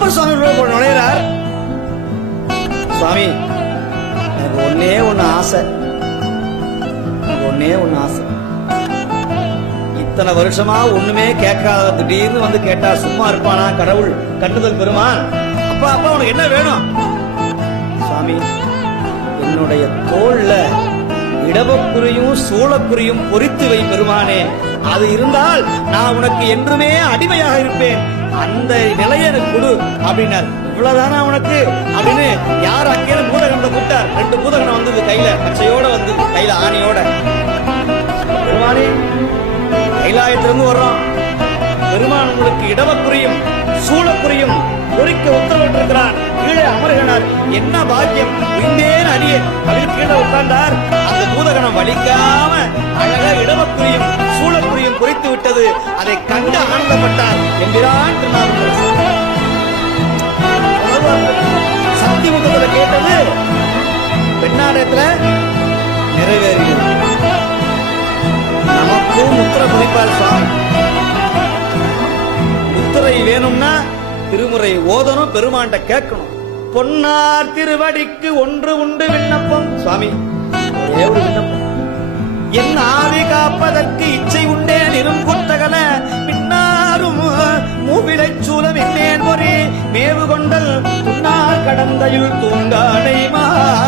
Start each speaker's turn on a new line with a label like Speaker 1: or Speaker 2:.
Speaker 1: அப்பர் சுவாமி உள்ள நுழையிறார். சுவாமி எனக்கு ஒன்னே ஒண்ணு ஆசை. ஒன்னே ஒண்ணு ஆசை. இத்தனை வருஷமா ஒண்ணுமே கேட்காத திடீர்னு வந்து கேட்டா சும்மா இருப்பானா கடவுள்? கண்டுதல் பெருமான் அப்பா அப்பா உனக்கு என்ன வேணும்? சுவாமி என்னுடைய தோல்ல இடவக்குறியும் சூளக்குறியும் பொறித்து வை பெருமானே. அது இருந்தால் நான் உனக்கு என்றுமே அடிமையாக இருப்பேன். அந்த நிலையை எனக்கு கொடு. அப்படின்னார் இவ்வளவுதானா உனக்கு? அப்படின்னு யார் அங்கே பூதகணத்தை கூப்பிட்டார் ரெண்டு பூதகணம் வந்தது கையில. பச்சையோட வந்து கையில ஆணையோட. பெருமானே கைலாயத்திலிருந்து வர்றோம். பெருமான் உங்களுக்கு இடவக்குறியும் சூழக்குறியும் பொறிக்க உத்தரவிட்டிருக்கிறான் கீழே அமர்கிறார். என்ன பாக்கியம்? விண்ணேன் அறிய அப்படின்னு கீழே உட்கார்ந்தார். அந்த பூதகணம் வலிக்காம அழகா இடவக்குறியும் சூழக்குறியும் பொறித்து விட்டது. அதை கண்டு ஆனந்தப்பட்டார். என்கிறான் திருநாள் நேரத்தில் நிறைவேறியது நமக்கும் முத்திரை பதிப்பார் சுவாமி. முத்திரை வேணும்னா திருமுறை ஓதணும் பெருமாண்ட கேட்கணும். பொன்னார் திருவடிக்கு ஒன்று உண்டு விண்ணப்பம். சுவாமி ஒரே ஒரு விண்ணப்பம். என் ஆவி காப்பதற்கு இச்சை உண்டேன் இரும் குத்தகல பின்னாரும் மூவிலை சூலம் என்னேன் பொறி. மேவு கொண்டல் துண்ணார் கடந்தையுள் தூங்காடை மாட